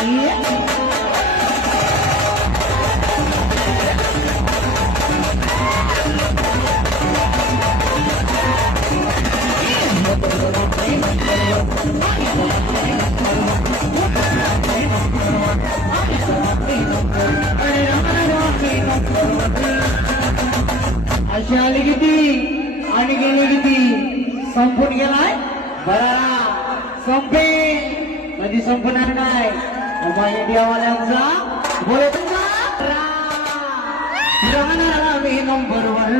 अशी आली किती आणि गेली किती संपून गेलाय बरा संपे कधी संपणार काय माझ्या देवाल्यांचा बोले तुमचा राहणार मी नंबर वन